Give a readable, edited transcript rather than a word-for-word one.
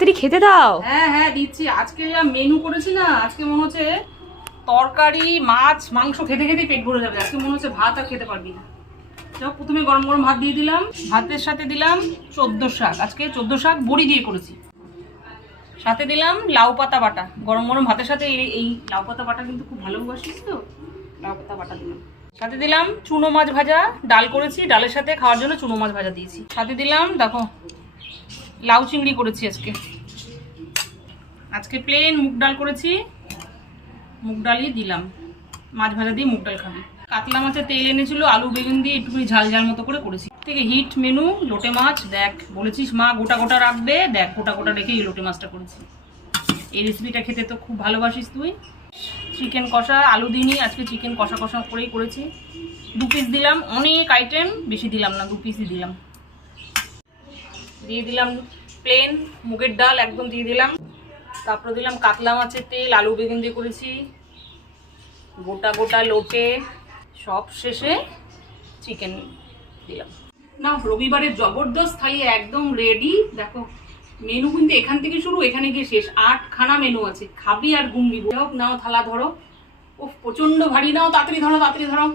তাড়াতাড়ি খেতে দাও। হ্যাঁ হ্যাঁ দিচ্ছি। আজকে যা মেনু করেছি না, আজকে মনে হচ্ছে তরকারি মাছ মাংস খেতে খেতে পেট ভরে যাবে। আজকে মনে হচ্ছে ভাত আর খেতে পারবি না। যাও, প্রথমে গরম গরম ভাত দিয়ে দিলাম, ভাতের সাথে দিলাম 14 শাক। আজকে 14 শাক বড়ি দিয়ে করেছি। সাথে দিলাম লাউ পাতা বাটা। গরম গরম ভাতের সাথে এই লাউ পাতা বাটা কিন্তু খুব ভালোবাসিস তো, লাউ পাতা বাটা দিলাম। সাথে দিলাম চুনো মাছ ভাজা, ডাল করেছি, ডালের সাথে খাওয়ার জন্য চুনো মাছ ভাজা দিয়েছি। সাথে দিলাম দেখো লাউ চিংড়ি করেছি আজকে। আজকে প্লেন মুগ ডাল করেছি, মুগ ডালই দিলাম। মাছ ভাজা দিয়ে মুগ ডাল খাবি। কাতলা মাছের তেল এনেছিল, আলু বেগুন দিয়ে একটুখানি ঝাল ঝাল মতো করে করেছি। থেকে হিট মেনু লোটে মাছ। দেখ বলেছিস মা গোটা গোটা রাখবে, দেখ গোটা গোটা রেখে এই লোটে মাছটা করেছি। এই রেসিপিটা খেতে তো খুব ভালোবাসিস তুই। চিকেন কষা, আলু দিইনি আজকে, চিকেন কষা কষা করেই করেছি। 2 পিস দিলাম, অনেক আইটেম, বেশি দিলাম না, 2 পিসই দিলাম। দিয়ে দিলাম প্লেন মুগের ডাল একদম দিয়ে দিলাম। তারপরে দিলাম কাতলা মাছের তেল, আলু বেগুন দিয়ে করেছি, গোটা গোটা লোটে। সব শেষে চিকেন দিলাম। না, রবিবারের জবরদস্ত থালি একদম রেডি। দেখো মেনু কিন্তু এখান থেকে শুরু, এখানে গিয়ে শেষ। 8 খানা মেনু আছে, খাবি আর ঘুমবি। হোক নাও থালা ধরো। ও প্রচন্ড ভারী, নাও তাড়াতাড়ি ধরো তাড়াতাড়ি ধরো।